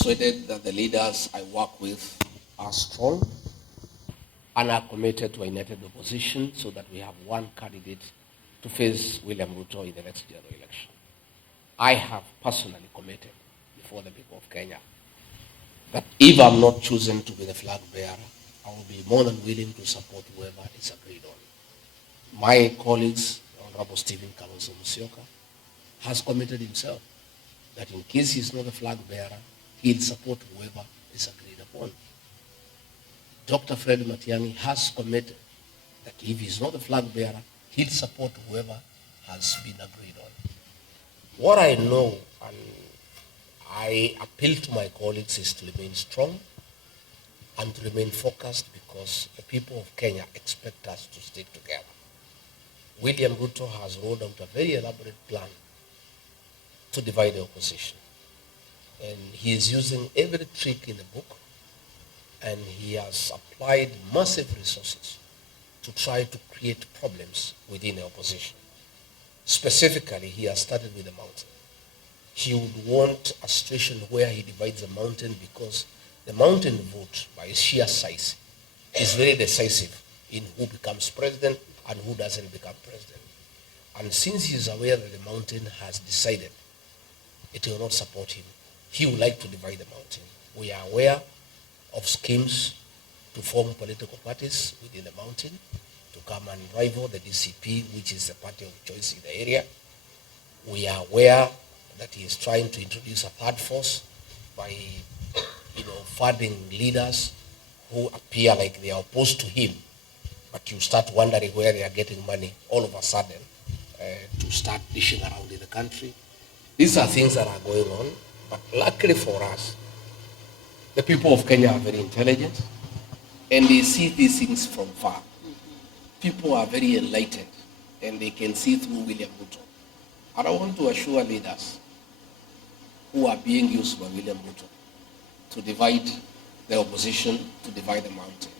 persuaded that the leaders I work with are strong and are committed to a united opposition so that we have one candidate to face William Ruto in the next general election. I have personally committed before the people of Kenya that if I'm not chosen to be the flag bearer, I will be more than willing to support whoever is agreed on. My colleagues, Honorable Stephen Kalonzo Musyoka, has committed himself that in case he's not the flag bearer, he'll support whoever is agreed upon. Dr. Fred Matiang'i has committed that if he's not the flag bearer, he'll support whoever has been agreed on. What I know, and I appeal to my colleagues, is to remain strong and to remain focused, because the people of Kenya expect us to stick together. William Ruto has rolled out a very elaborate plan to divide the opposition. And he is using every trick in the book, and he has applied massive resources to try to create problems within the opposition. Specifically, he has started with the mountain. He would want a situation where he divides the mountain, because the mountain vote, by sheer size, is very decisive in who becomes president and who doesn't become president. And since he is aware that the mountain has decided it will not support him, he would like to divide the mountain. We are aware of schemes to form political parties within the mountain to come and rival the DCP, which is the party of choice in the area. We are aware that he is trying to introduce a third force by, funding leaders who appear like they are opposed to him, but you start wondering where they are getting money all of a sudden to start dishing around in the country. These are things that are going on, but luckily for us, the people of Kenya are very intelligent and they see these things from far. People are very enlightened and they can see through William Ruto. And I want to assure leaders who are being used by William Ruto to divide the opposition, to divide the mountain.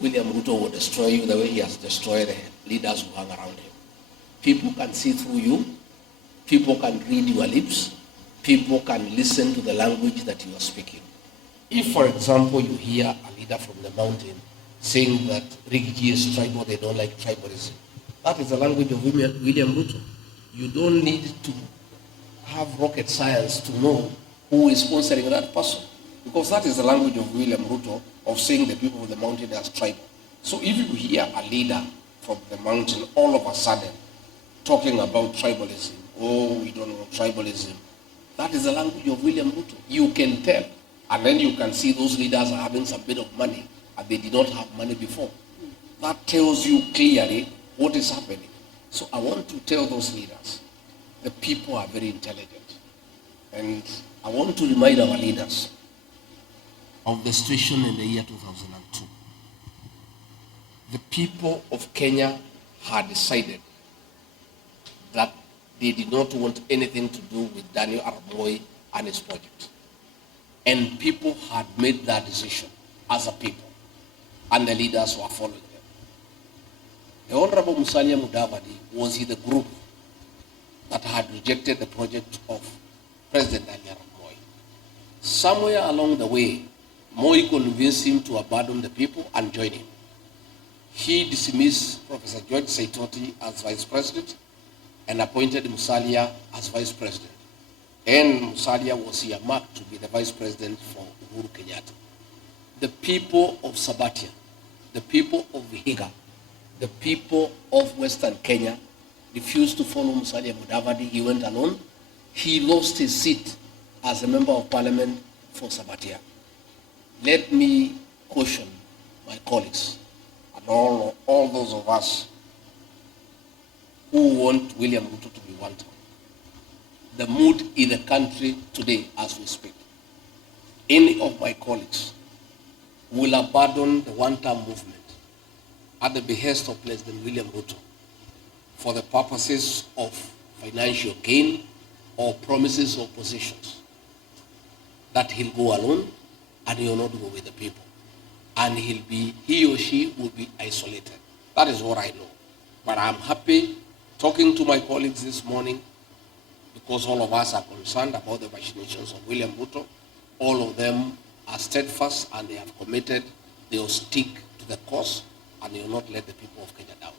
William Ruto will destroy you the way he has destroyed the leaders who hang around him. People can see through you. People can read your lips. People can listen to the language that you are speaking. If, for example, you hear a leader from the mountain saying that Rigathi is tribal, they don't like tribalism, that is the language of William Ruto. You don't need to have rocket science to know who is sponsoring that person, because that is the language of William Ruto of saying the people of the mountain as tribal. So if you hear a leader from the mountain all of a sudden talking about tribalism, oh, we don't know tribalism, that is the language of William Ruto. You can tell. And then you can see those leaders are having some bit of money and they did not have money before. That tells you clearly what is happening. So I want to tell those leaders, the people are very intelligent. And I want to remind our leaders of the situation in the year 2002. The people of Kenya had decided that they did not want anything to do with Daniel Arap Moi and his project. And people had made that decision as a people, and the leaders were following them. The Honorable Musalia Mudavadi was in the group that had rejected the project of President Daniel Arap Moi. Somewhere along the way, Moi convinced him to abandon the people and join him. He dismissed Professor George Saitoti as vice president and appointed Musalia as vice president. And Musalia was earmarked to be the vice president for Uhuru Kenyatta. The people of Sabatia, the people of Vihiga, the people of Western Kenya refused to follow Musalia Mudavadi. He went alone. He lost his seat as a member of parliament for Sabatia. Let me caution my colleagues and all those of us who want William Ruto to be wanted. The mood in the country today as we speak, any of my colleagues will abandon the Wantam Movement at the behest of President William Ruto for the purposes of financial gain or promises or positions, that he'll go alone and he'll not go with the people. And he or she will be isolated. That is what I know. But I'm happy talking to my colleagues this morning because all of us are concerned about the machinations of William Ruto. All of them are steadfast and they have committed, they will stick to the course and they will not let the people of Kenya down.